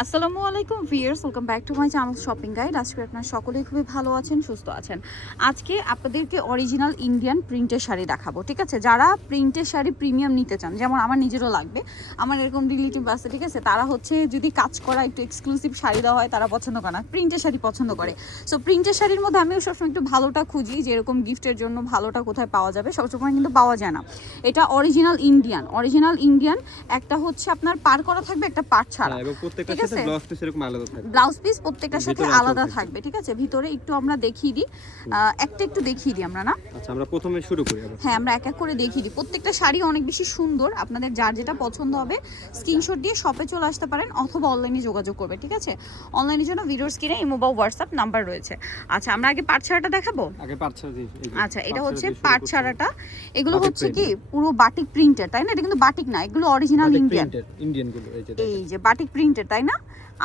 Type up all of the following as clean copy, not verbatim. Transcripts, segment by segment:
আসসালামু আলাইকুম viewers, welcome back to my channel shopping guide. আজকে আপনারা সকলেই খুবই ভালো আছেন, সুস্থ আছেন। আজকে আপনাদেরকে অরিজিনাল ইন্ডিয়ান প্রিন্টের শাড়ি দেখাবো, ঠিক আছে? যারা প্রিন্টের শাড়ি প্রিমিয়াম নিতে চান, যেমন আমার নিজেরও লাগবে, আমার এরকম রিলেটিভ আছে, ঠিক আছে? তারা হচ্ছে যদি কাজ করা একটু এক্সক্লুসিভ শাড়ি দেওয়া হয় তারা পছন্দ করে না, প্রিন্টের শাড়ি পছন্দ করে। সো প্রিন্টের শাড়ির মধ্যে আমিও সবসময় একটু ভালোটা খুঁজি, যে এরকম গিফটের জন্য ভালোটা কোথায় পাওয়া যাবে, সবসময় কিন্তু পাওয়া যায় না। এটা অরিজিনাল ইন্ডিয়ান একটা হচ্ছে আপনার পার করা থাকবে, একটা পার ছাড়া, ঠিক আছে? ব্লাউজ পিস প্রত্যেকটার সাথে আলাদা থাকবে, ঠিক আছে? ভিতরে একটু আমরা দেখিয়ে দিই, একটু দেখিয়ে দিই আমরা, না? আচ্ছা, আমরা প্রথমে শুরু করি। হ্যাঁ, আমরা এক এক করে দেখিয়ে দিই। প্রত্যেকটা শাড়ি অনেক বেশি সুন্দর, আপনাদের যার যেটা পছন্দ হবে স্ক্রিনশট দিয়ে শপে চলে আসতে পারেন অথবা অনলাইনে যোগাযোগ করবে, ঠিক আছে? অনলাইনের জন্য ভিডিওর স্ক্রিনে ইমো বা হোয়াটসঅ্যাপ নাম্বার রয়েছে। আচ্ছা, আমরা আগে পাট ছাড়াটা দেখাবো। আগে পাট ছাড়া দিই। আচ্ছা, এটা হচ্ছে পাট ছাড়াটা। এগুলো হচ্ছে কি পুরো বাটিক প্রিন্টের, তাই না? এটা কিন্তু বাটিক না, এগুলো অরিজিনাল ইন্ডিয়ান গুলো এই যে বাটিক প্রিন্টের, তাই না?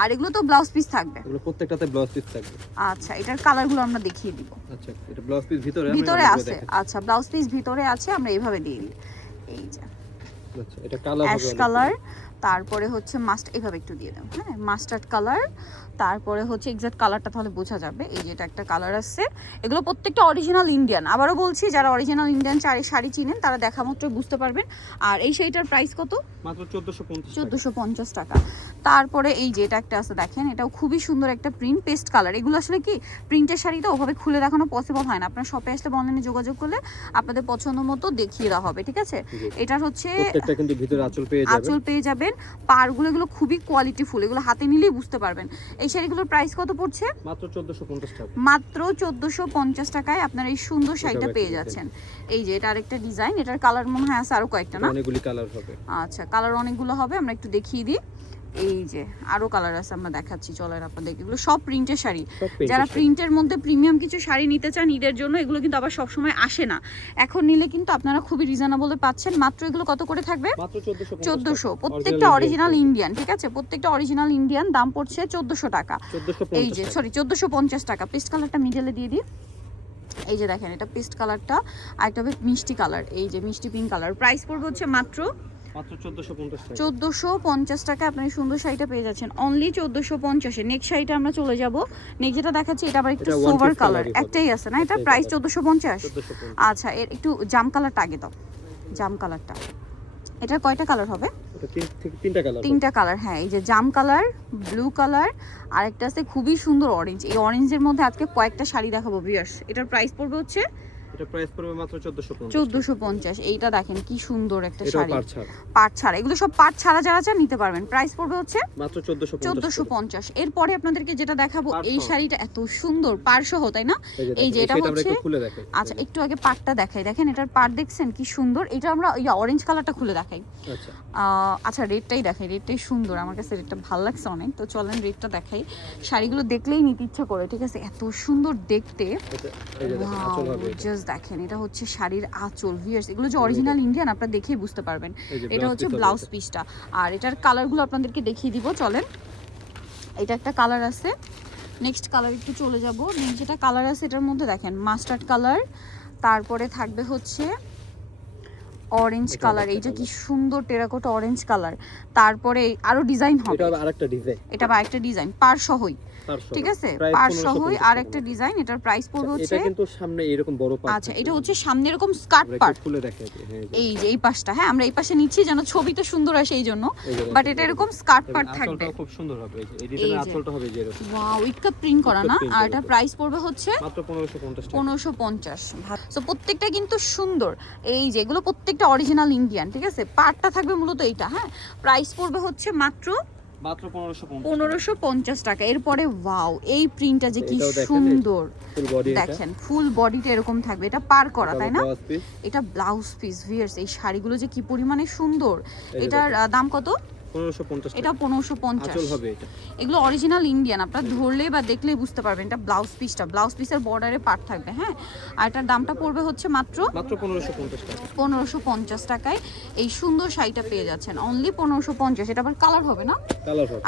আর এগুলো তো ব্লাউজ পিস থাকবে, এগুলো প্রত্যেকটাতে ব্লাউজ পিস থাকবে। আচ্ছা, এটার কালারগুলো আমরা দেখিয়ে দিব। আচ্ছা, এটা ব্লাউজ পিস ভিতরে আছে। আচ্ছা, ব্লাউজ পিস ভিতরে আছে, আমরা এইভাবে দিয়ে দিই। এই যে আচ্ছা, এটা কালার হবে অ্যাশ কালার, তারপরে হচ্ছে এইভাবে একটু দিয়ে দেন, হ্যাঁ, মাস্টার্ড কালার, তারপরে হচ্ছে এক্সাক্ট কালারটা তাহলে বোঝা যাবে। এই যে এটা একটা কালার আছে। এগুলো প্রত্যেকটা অরিজিনাল ইন্ডিয়ান। আবারও বলছি, যারা অরিজিনাল ইন্ডিয়ান শাড়ি চিনেন তারা দেখা মাত্র বুঝতে পারবেন। আর এই শাড়িটার প্রাইস কত? মাত্র 1450 টাকা। তারপরে এই যে এটা একটা আছে, দেখেন, এটাও খুবই সুন্দর একটা প্রিন্ট, পেস্ট কালার। এগুলো আসলে কি প্রিন্টের শাড়ি তো ওভাবে খুলে দেখানো পসিবল হয় না, আপনার শপে আসলে অনলাইনে যোগাযোগ করলে আপনাদের পছন্দ মতো দেখিয়ে দেওয়া হবে, ঠিক আছে? এটার হচ্ছে প্রত্যেকটা কিন্তু ভিতরে আঁচল পেয়ে যাবেন। পারগুলো এগুলো খুবই কোয়ালিটিফুল, এগুলো হাতে নিলেই বুঝতে পারবেন। এই শাড়িগুলোর প্রাইস কত পড়ছে? মাত্র 1450 টাকা। মাত্র 1450 টাকায় আপনারা এই সুন্দর শাড়িটা পেয়ে যাচ্ছেন। এই যে এটা আরেকটা ডিজাইন, এটার কালার মনে হয় আছে আরো কয়েকটা, না? অনেকগুলি কালার হবে। আচ্ছা, কালার অনেকগুলো হবে, আমরা একটু দেখিয়ে দিই। এই যে আরো কালার আছে, আমরা দেখাচ্ছি, চলেন আপনাদের। এগুলো সব প্রিন্টের শাড়ি। যারা প্রিন্টের মধ্যে প্রিমিয়াম কিছু শাড়ি নিতে চান ঈদের জন্য, এগুলো কিন্তু আবার সব সময় আসে না, এখন নিলে কিন্তু আপনারা খুবই রিজনেবলে পাচ্ছেন। মাত্র এগুলো কত করে থাকবে? মাত্র 1400। প্রত্যেকটা অরিজিনাল ইন্ডিয়ান, ঠিক আছে? প্রত্যেকটা অরিজিনাল ইন্ডিয়ান, দাম পড়ছে 1400 টাকা। এই যে 1450 টাকা। পেস্ট কালারটা মিডলে দিয়ে দিই। এই যে দেখেন, এটা পেস্ট কালারটা, আর একটা হবে মিষ্টি কালার, এই যে মিষ্টি পিঙ্ক কালার। প্রাইস পড়বে হচ্ছে মাত্র 1450 টাকা। আপনার সুন্দর শাড়িটা পেয়ে যাচ্ছেন অনলি 1450-এ। নেক্সট শাড়িটা আমরা চলে যাব। নেক্সট যেটা দেখাচ্ছি এটা আবার একটু সোভার কালার, একটাই আছে না? এটা প্রাইস 1450। আচ্ছা, এর একটু জাম কালারটা আগে দাও, জাম কালারটা। এটার কয়টা কালার হবে? তিনটা কালার, হ্যাঁ। এই যে জাম কালার, ব্লু কালার, আর একটা আছে খুবই সুন্দর অরেঞ্জ। এই অরেঞ্জের মধ্যে আজকে কয়েকটা শাড়ি দেখাবো ভিউয়ার্স। এটার প্রাইস পড়বে হচ্ছে এটা প্রাইস পড়বে মাত্র 1450। এইটা দেখেন কি সুন্দর একটা শাড়ি, পাট ছাড়া। এগুলো সব পাট ছাড়া যারা চান নিতে পারবেন। প্রাইস পড়বে হচ্ছে মাত্র 1450। এরপরে আপনাদেরকে যেটা দেখাবো, এই শাড়িটা এত সুন্দর পার সহ, তাই না? এই যে এটা হচ্ছে, আচ্ছা একটু আগে পাটটা দেখাই, দেখেন এটার পাট দেখছেন কি সুন্দর। এটা আমরা অরেঞ্জ কালারটা খুলে দেখাই। আচ্ছা, রেডটাই দেখাই, রেডটাই সুন্দর, আমার কাছে রেডটা ভালো লাগছে অনেক। তো চলেন রেডটা দেখাই। শাড়িগুলো দেখলেই নিতে ইচ্ছা করে, ঠিক আছে? এত সুন্দর দেখতে। জাস্ট দেখেন, এটা হচ্ছে শাড়ির আঁচল ভিউয়ার্স। এগুলো যে অরিজিনাল ইন্ডিয়ান আপনারা দেখেই বুঝতে পারবেন। এটা হচ্ছে ব্লাউজ পিসটা, আর এটার কালারগুলো আপনাদেরকে দেখিয়ে দিব, চলেন। এটা একটা কালার আছে। নেক্সট কালার একটু চলে যাব। নেক্সট যেটা কালার আছে এটার মধ্যে দেখেন মাস্টার্ড কালার, তারপরে থাকবে হচ্ছে অরেঞ্জ কালার। এই যে কি সুন্দর টেরাকোটা অরেঞ্জ কালার। তারপরে আরো ডিজাইন হবে, এটা আরেকটা ডিজাইন পার সহই, ঠিক আছে? পার সহই আরেকটা ডিজাইন। এটার প্রাইস পড়বে হচ্ছে, এটা কিন্তু সামনে এরকম বড় পাট। আচ্ছা, এটা হচ্ছে সামনে এরকম স্কার্ট পার্ট খুলে দেখাই। এই যে এই পাশটা, হ্যাঁ, আমরা এই পাশে নিচ্ছি যেন ছবিতে সুন্দর আসে এই জন্য, বাট এটা এরকম স্কার্ট পার্ট থাকবে। আঁচলটা খুব সুন্দর হবে, এই ডিজাইনের আঁচলটা হবে যে এরকম। ওয়াও, ইটকা প্রিন্ট করা না? আর এটা প্রাইস পড়বে হচ্ছে মাত্র 1550 টাকা। 1550। সো প্রত্যেকটা কিন্তু সুন্দর। এই যে এগুলো প্রত্যেকটা অরিজিনাল ইন্ডিয়ান, ঠিক আছে? পার্টটা থাকবে মূলত এইটা, হ্যাঁ। প্রাইস পড়বে হচ্ছে মাত্র 1550 টাকা। এরপরে ওয়াও, এই প্রিন্টটা যে কি সুন্দর, দেখেন ফুল বডিটা এরকম থাকবে। এটা পার করা, তাই না? এটা ব্লাউজ পিস ভিউয়ার্স। এই শাড়িগুলো যে কি পরিমাণে সুন্দর। এটার দাম কত? 1550। এটা 1550 হবে। এটা এগুলো অরিজিনাল ইন্ডিয়ান, আপনারা ধরলে বা দেখলেই বুঝতে পারবেন। এটা ব্লাউজ পিসটা, ব্লাউজ পিসের বর্ডারে পার্ট থাকবে, হ্যাঁ। আর এটার দামটা পড়বে হচ্ছে মাত্র 1550 টাকা। 1550 টাকায় এই সুন্দর শাড়িটা পেয়ে যাচ্ছেন অনলি 1550। এটা আবার কালার হবে, না?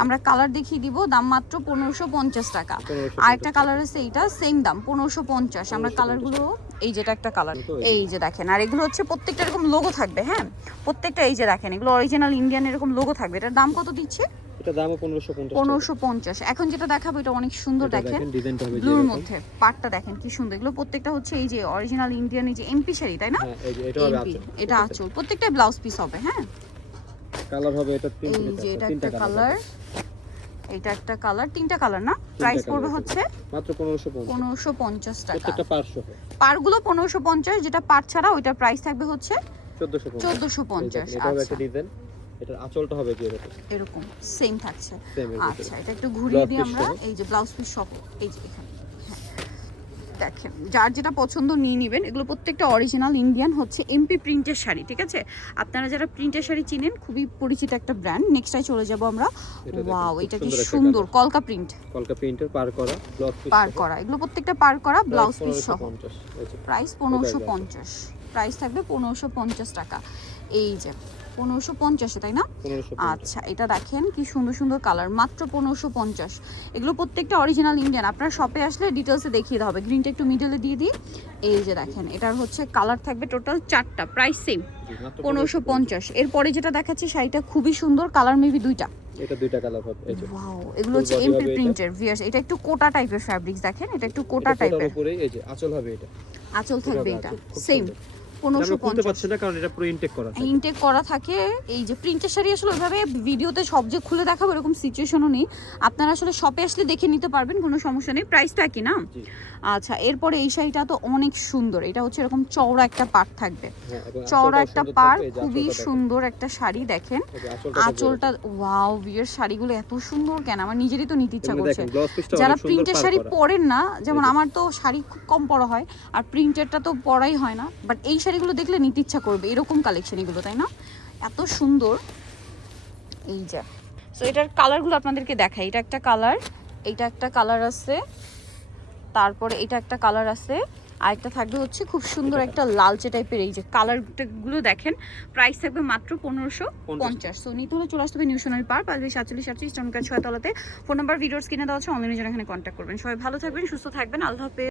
আমরা কালার দেখিয়ে দিব। দাম মাত্র 1550 টাকা। আর একটা কালার আছে, এইটা সেম দাম 1550। আমরা কালারগুলো, এই যেটা একটা কালার, এই যে দেখেন। আর এগুলো হচ্ছে প্রত্যেকটা এরকম লোগো থাকবে, হ্যাঁ, প্রত্যেকটা। এই যে দেখেন, এগুলো অরিজিনাল ইন্ডিয়ান এরকম লোগো থাকবে। এটার দাম কত দিচ্ছে? এটা এটা দামও 1550 1550। এখন যেটা দেখাবো এটা অনেক সুন্দর, দেখেন ডিজাইনটা হবে ব্লুর মধ্যে, পাটটা দেখেন কি সুন্দর। এগুলো প্রত্যেকটা হচ্ছে এই যে অরিজিনাল ইন্ডিয়ান, এই যে এমপি শাড়ি তাই না? হ্যাঁ এই যে এটা হবে এমপি, আঁচল, এটা আঁচল, প্রত্যেকটা ব্লাউজ পিস হবে। হ্যাঁ, কালার হবে এটা এই যে এটা একটা কালার, এটা একটা কালার, তিনটা কালার না? প্রাইস পড়বে হচ্ছে মাত্র 1550 টাকা। প্রত্যেকটা 500 পারগুলো 1550, যেটা পার ছাড়া ওইটার প্রাইস থাকবে হচ্ছে 1450। এটা হবে একটা ডিজাইন, এটার আঁচলটা হবে যে এরকম সেম থাকছে। সেম। আচ্ছা, এটা একটু ঘুরিয়ে দিই আমরা। এই যে ব্লাউজ পিস সহ, এই যে এখানে দেখেন, যার যেটা পছন্দ নিয়ে নেবেন। এগুলো প্রত্যেকটা অরিজিনাল ইন্ডিয়ান হচ্ছে এমপি প্রিন্টের শাড়ি, ঠিক আছে? আপনারা যারা প্রিন্টের শাড়ি চিনেন, খুবই পরিচিত একটা ব্র্যান্ড। নেক্সটটাই চলে যাব আমরা। ওয়াও, এটা কি সুন্দর, কলকা প্রিন্ট, কলকা প্রিন্টের পার করা ব্লাউজ পিস, পার করা। এগুলো প্রত্যেকটা পার করা ব্লাউজ পিস সহ। প্রাইস 1550, প্রাইস থাকবে 1550 টাকা। এই যে 1550, তাই না? 1550। আচ্ছা, এটা দেখেন কি সুন্দর সুন্দর কালার, মাত্র 1550। এগুলো প্রত্যেকটা অরিজিনাল ইন্ডিয়ান। আপনার শপে আসলে ডিটেলসে দেখিয়ে দেওয়া হবে। গ্রিনটা একটু মিডলে দিয়ে দিই। এই যে দেখেন, এটার হচ্ছে কালার থাকবে টোটাল 4টা, প্রাইস সেম 1550। এরপরে যেটা দেখাচ্ছি শাড়িটা খুবই সুন্দর, কালার মেবি দুইটা। এটা দুইটা কালার হবে এই যে। ওয়াও, এগুলো হচ্ছে এমপি প্রিন্টের ভিয়ার্স। এটা একটু কোটা টাইপের ফ্যাব্রিক্স, দেখেন এটা একটু কোটা টাইপের। এর উপরে এই যে আঁচল হবে, এটা আঁচল থাকবে, এটা সেম আমরা খুলতে 1550। পারছি না কারণ এটা পুরো ইনটেক করা থাকে। ইনটেক করা থাকে। এই যে প্রিন্টের শাড়ি আসলে ওইভাবে ভিডিওতে সব যে খুলে দেখাবো এরকম সিচুয়েশনও নেই। আপনারা আসলে শপে আসলে দেখে নিতে পারবেন, কোনো সমস্যা নেই। প্রাইসটা কি না? আচ্ছা, এরপরে এই শাড়িটা তো অনেক সুন্দর। এটা হচ্ছে এরকম চওড়া একটা পাড় থাকবে, চওড়া একটা পাড়, খুবই সুন্দর একটা শাড়ি। দেখেন আঁচলটা, ওয়াও, বিয়ের শাড়িগুলো এত সুন্দর কেন, আমার নিজেরই তো নিতে ইচ্ছা করছে। যারা প্রিন্টের শাড়ি পরেন না, যেমন আমার তো শাড়ি খুব কম পরা হয়, আর প্রিন্টেরটা তো পরাই হয় না, বাট এই শাড়িগুলো দেখলে নিতে ইচ্ছা করবে। এরকম কালেকশন এগুলো, তাই না? এত সুন্দর। এই যে, সো এটার কালারগুলো আপনাদেরকে দেখাই। এটা একটা কালার, এইটা একটা কালার আছে, তারপরে এটা একটা কালার আছে, আরেকটা থাকবে হচ্ছে খুব সুন্দর একটা লালচে টাইপের। এই যে কালারগুলো দেখেন, প্রাইস থাকবে মাত্র 1550। সো নিতে হলে চলে আসতে হবে নিউ সোনালী পার্ক, 4748 চমকা 6 তলাতে। ফোন নাম্বার ভিডিওর স্ক্রিনে দেওয়া আছে, অনলাইনে জন্য এখানে কন্ট্যাক্ট করবেন। সবাই ভালো থাকবেন, সুস্থ থাকবেন, আল্লাহ হাফেজ।